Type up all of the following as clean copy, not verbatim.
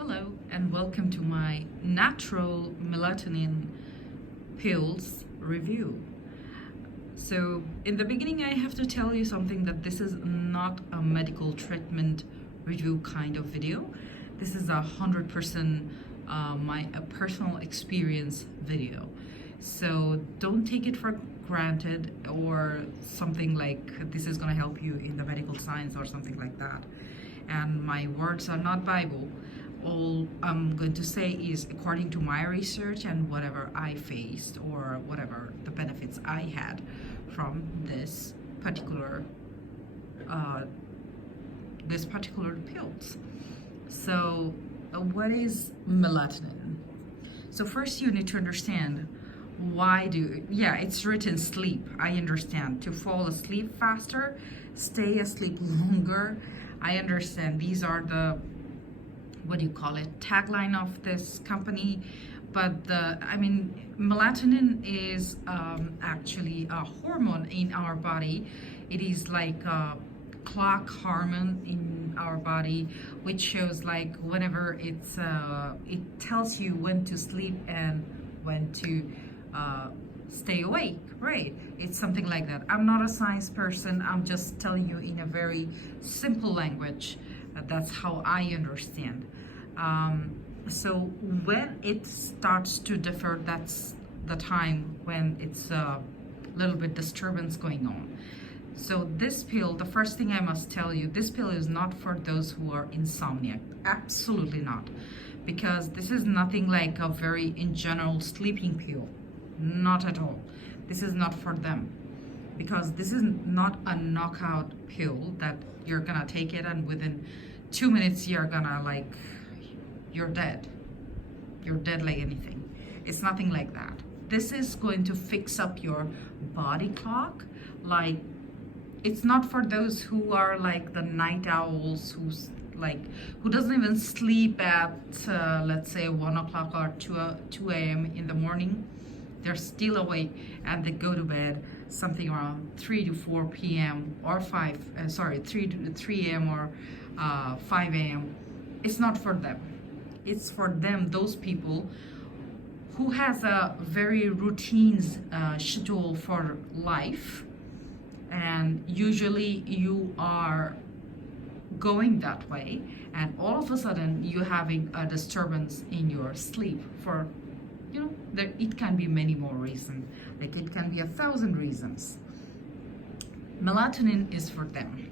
Hello and welcome to my Natrol Melatonin pills review. So in the beginning I have to tell you something, that this is not a medical treatment review kind of video. This is 100% my personal experience video. So don't take it for granted or something like this is going to help you in the medical science or something like that. And my words are not Bible. All I'm going to say is according to my research and whatever I faced or whatever the benefits I had from this particular pills. So what is melatonin? So first you need to understand it's written sleep. I understand, to fall asleep faster, stay asleep longer. I understand these are the tagline of this company, but melatonin is actually a hormone in our body. It is like a clock hormone in our body, which shows like whenever it tells you when to sleep and when to stay awake, right? It's something like that. I'm not a science person. I'm just telling you in a very simple language. That's how I understand. So when it starts to differ, that's the time when it's a little bit disturbance going on. So this pill, the first thing I must tell you, this pill is not for those who are insomniac. Absolutely not. Because this is nothing like a very in general sleeping pill. Not at all. This is not for them. Because this is not a knockout pill that you're gonna take it and within 2 minutes you're gonna you're dead. You're dead like anything. It's nothing like that. This is going to fix up your body clock. It's not for those who are like the night owls, who doesn't even sleep at let's say 1 o'clock or 2 a.m. in the morning. They're still awake and they go to bed something around 3 to 4 p.m. or 3 to 3 a.m. or 5 a.m. It's not for them. It's for them, those people who has a very routine schedule for life, and usually you are going that way and all of a sudden you're having a disturbance in your sleep for it can be many more reasons, like it can be 1,000 reasons. Melatonin is for them.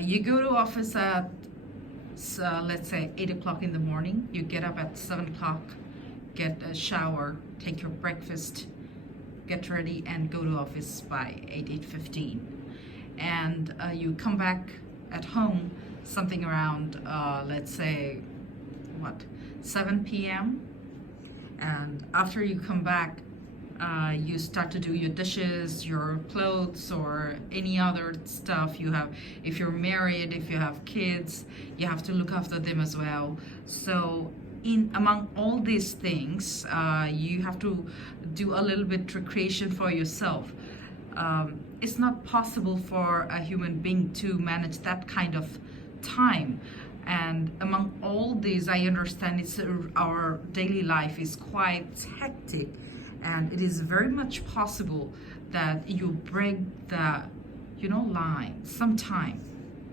You go to office at let's say 8 o'clock in the morning, you get up at 7 o'clock, get a shower, take your breakfast, get ready and go to office by 8:15, and you come back at home something around let's say 7 p.m. and after you come back you start to do your dishes, your clothes, or any other stuff you have. If you're married, if you have kids, you have to look after them as well. So among all these things, you have to do a little bit recreation for yourself. It's not possible for a human being to manage that kind of time. And among all these, I understand our daily life is quite hectic, and it is very much possible that you break the line sometime.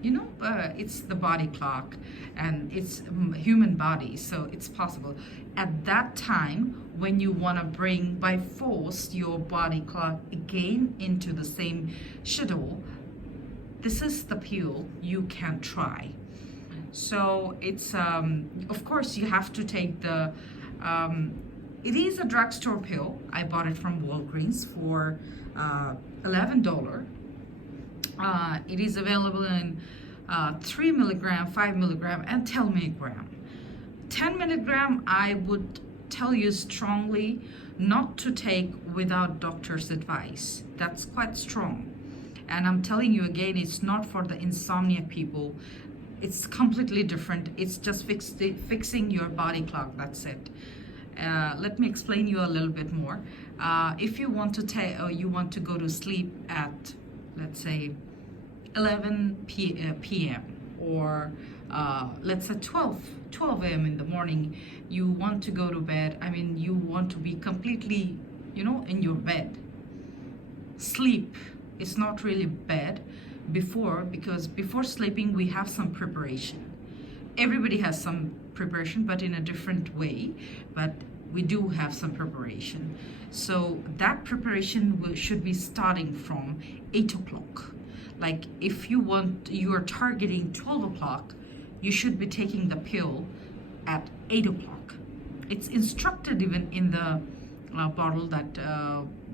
It's the body clock and it's human body, so it's possible at that time when you want to bring by force your body clock again into the same schedule. This is the pill you can try. So it's of course you have to take the it is a drugstore pill. I bought it from Walgreens for $11. It is available in 3 milligram, 5 milligram, and 10 milligram. 10 milligram, I would tell you strongly not to take without doctor's advice. That's quite strong. And I'm telling you again, it's not for the insomnia people. It's completely different. It's just fixing your body clock. That's it. Let me explain you a little bit more. If you want to go to sleep at, let's say, 11 p.m. or let's say 12 a.m. in the morning, you want to go to bed. I mean, you want to be completely, in your bed. Sleep is not really bad because before sleeping, we have some preparation. Everybody has some preparation, but in a different way. But we do have some preparation. So that preparation should be starting from 8 o'clock. Like if you are targeting 12 o'clock, you should be taking the pill at 8 o'clock. It's instructed even in the bottle that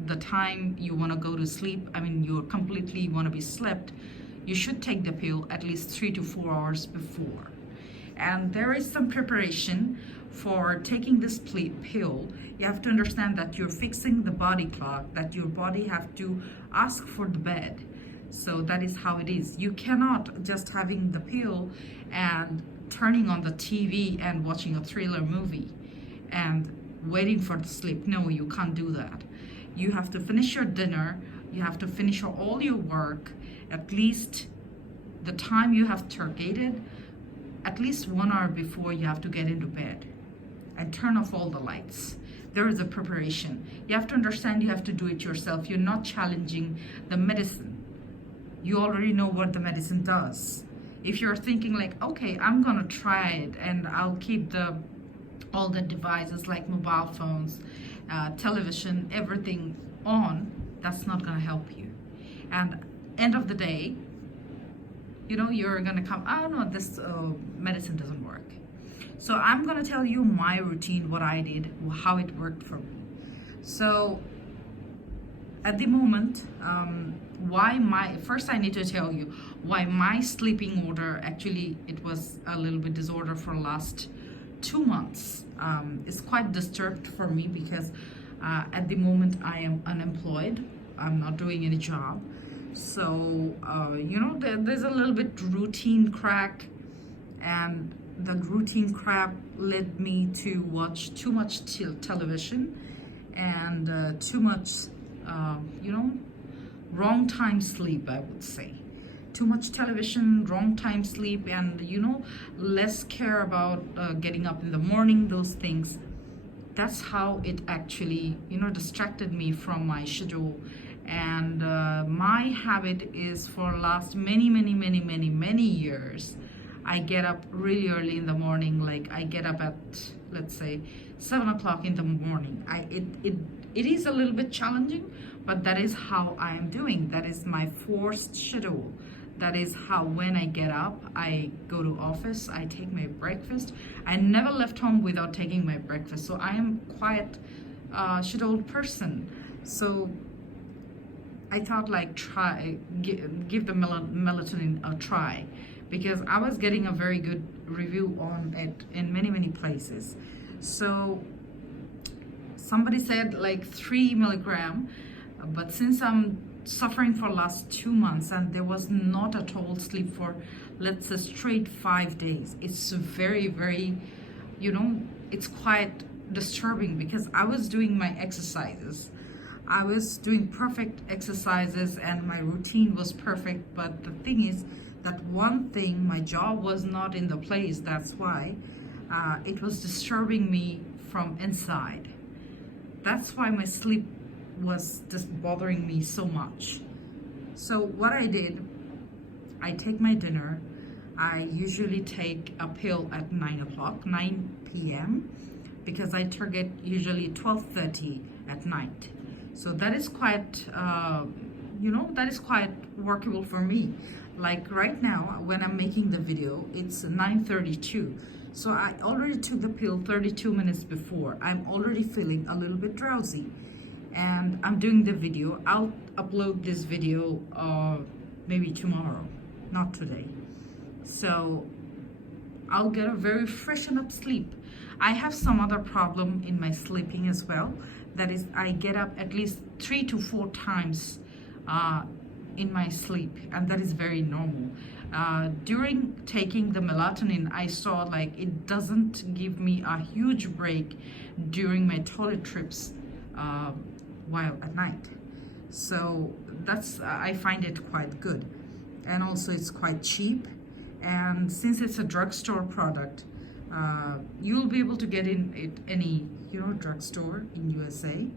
the time you want to go to sleep, I mean, you completely want to be slept, you should take the pill at least 3 to 4 hours before. And there is some preparation for taking this pill. You have to understand that you're fixing the body clock, that your body have to ask for the bed. So that is how it is. You cannot just having the pill and turning on the TV and watching a thriller movie and waiting for the sleep. No, you can't do that. You have to finish your dinner. You have to finish all your work. At least the time you have targeted, at least 1 hour before you have to get into bed and turn off all the lights. There is a preparation. You have to understand you have to do it yourself. You're not challenging the medicine. You already know what the medicine does. If you're thinking like, okay, I'm gonna try it and I'll keep all the devices like mobile phones, television, everything on, that's not gonna help you. And end of the day, you're gonna come, oh no, this medicine doesn't work. So I'm gonna tell you my routine, what I did, how it worked for me. So at the moment, first I need to tell you why my sleeping order, actually it was a little bit disorder for last 2 months. It's quite disturbed for me because at the moment I am unemployed. I'm not doing any job. So, there's a little bit routine crack, and the routine crack led me to watch too much television and too much, wrong time sleep, I would say. Too much television, wrong time sleep, and, less care about getting up in the morning, those things. That's how it actually, distracted me from my schedule. And my habit is for last many years, I get up really early in the morning. Like I get up at, let's say, 7 o'clock in the morning. It is a little bit challenging, but that is how I am doing. That is my forced schedule. That is how when I get up, I go to office, I take my breakfast. I never left home without taking my breakfast. So I am quite a scheduled person. So I thought like give the melatonin a try, because I was getting a very good review on it in many places. So somebody said like 3 milligram, but since I'm suffering for last 2 months and there was not at all sleep for, let's say, straight 5 days, it's very, it's quite disturbing, because I was doing my exercises. I was doing perfect exercises and my routine was perfect, but the thing is that one thing, my job was not in the place. That's why it was disturbing me from inside. That's why my sleep was just bothering me so much. So what I did, I take my dinner. I usually take a pill at 9 p.m. because I target usually 12:30 at night. So that is quite, that is quite workable for me. Like right now, when I'm making the video, it's 9:32. So I already took the pill 32 minutes before. I'm already feeling a little bit drowsy. And I'm doing the video. I'll upload this video maybe tomorrow, not today. So I'll get a very freshen up sleep. I have some other problem in my sleeping as well. That is, I get up at least 3 to 4 times in my sleep, and that is very normal. During taking the melatonin, I saw like it doesn't give me a huge break during my toilet trips while at night. So that's I find it quite good, and also it's quite cheap, And since it's a drugstore product, you'll be able to get in it any drugstore in USA.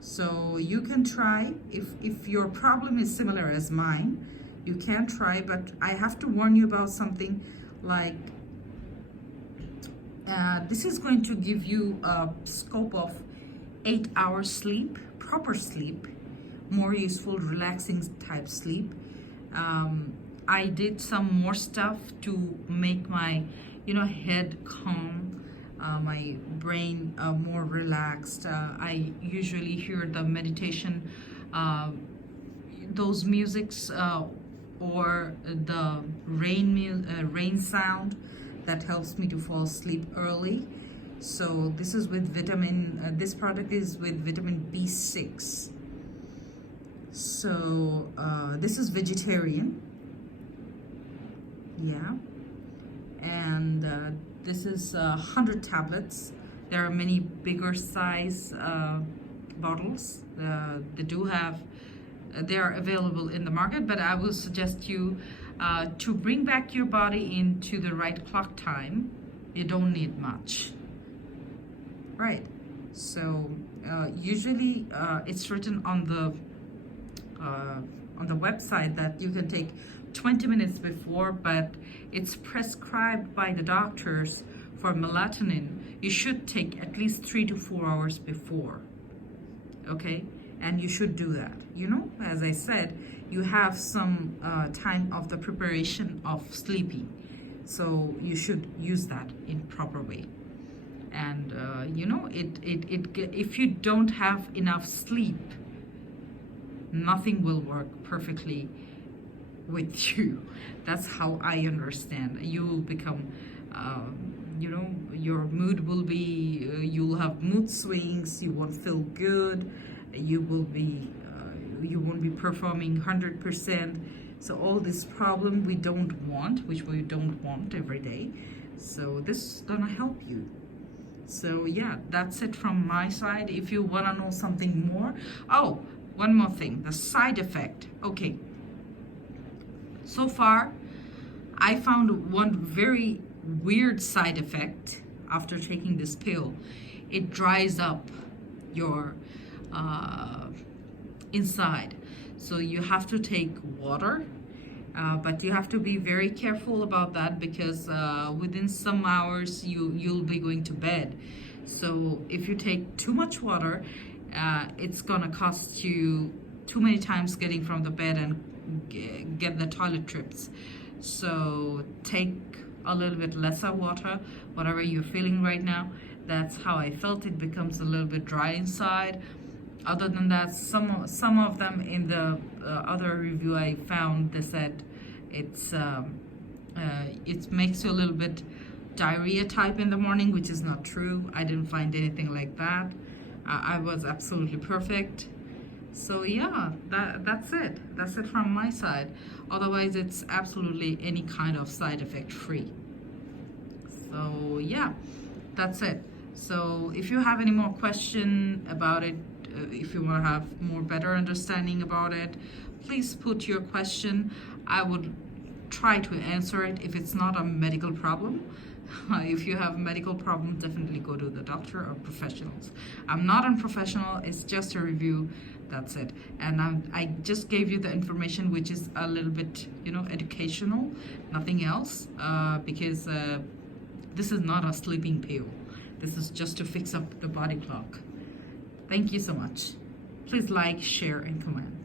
So you can try. If your problem is similar as mine, you can try, but I have to warn you about something. Like this is going to give you a scope of 8 hours sleep, proper sleep, more useful, relaxing type sleep. I did some more stuff to make my head calm, my brain more relaxed. I usually hear the meditation, those musics, or the rain sound that helps me to fall asleep early. So this is with this product is with vitamin B6. So this is vegetarian. Yeah. And this is 100 tablets. There are many bigger size bottles. They are available in the market, but I will suggest you to bring back your body into the right clock time. You don't need much, right? So usually it's written on the website that you can take 20 minutes before, but it's prescribed by the doctors for melatonin. You should take at least 3 to 4 hours before, okay? And you should do that. As I said, you have some time of the preparation of sleeping, so you should use that in proper way. And if you don't have enough sleep, nothing will work perfectly with you. That's how I understand. You will become your mood will be, you'll have mood swings, you won't feel good, you won't be performing 100%. So all this problem which we don't want every day. So this is gonna help you. So yeah, that's it from my side. If you wanna know something more, one more thing, the side effect. Okay, so far I found one very weird side effect after taking this pill. It dries up your inside, so you have to take water, but you have to be very careful about that, because within some hours you'll be going to bed. So if you take too much water, it's gonna cost you too many times getting from the bed and get the toilet trips. So take a little bit lesser water, whatever you're feeling right now. That's how I felt. It becomes a little bit dry inside. Other than that, some of them in the other review I found, they said it makes you a little bit diarrhea type in the morning, which is not true. I didn't find anything like that. I was absolutely perfect. So yeah, that's it. That's it from my side. Otherwise, it's absolutely any kind of side effect free. So yeah, that's it. So if you have any more question about it, if you want to have more better understanding about it, please put your question. I would try to answer it if it's not a medical problem. If you have a medical problem, definitely go to the doctor or professionals. I'm not a professional, it's just a review. That's it. And I just gave you the information, which is a little bit, educational, nothing else, because this is not a sleeping pill. This is just to fix up the body clock. Thank you so much. Please like, share, and comment.